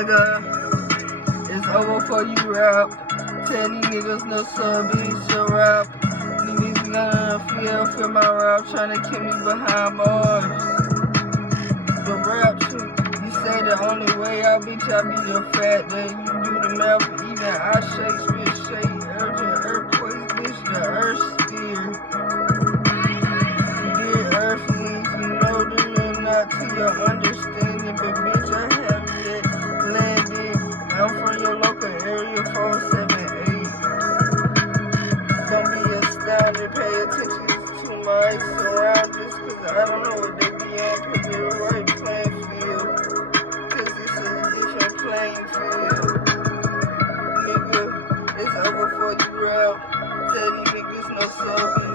nigga, it's over for you, rap. Tell these niggas no sub, bitch, your rap. Niggas gonna feel my rap, tryna kill me behind bars. The rap shit, you say the only way out, bitch, I be your fat. Then you do the math, even I shake, urgent earthquakes, bitch, the earth steer. Dear earthlings, you know that you're not to your understanding, but bitch, I have yet landed. I'm from your local area, 478. Don't be astounded, pay attention to my surroundings, cause I don't know what they be on, put me the right playing field, cause this is a different playing field. Nigga, it's over for you, rap. Tell these niggas no sub.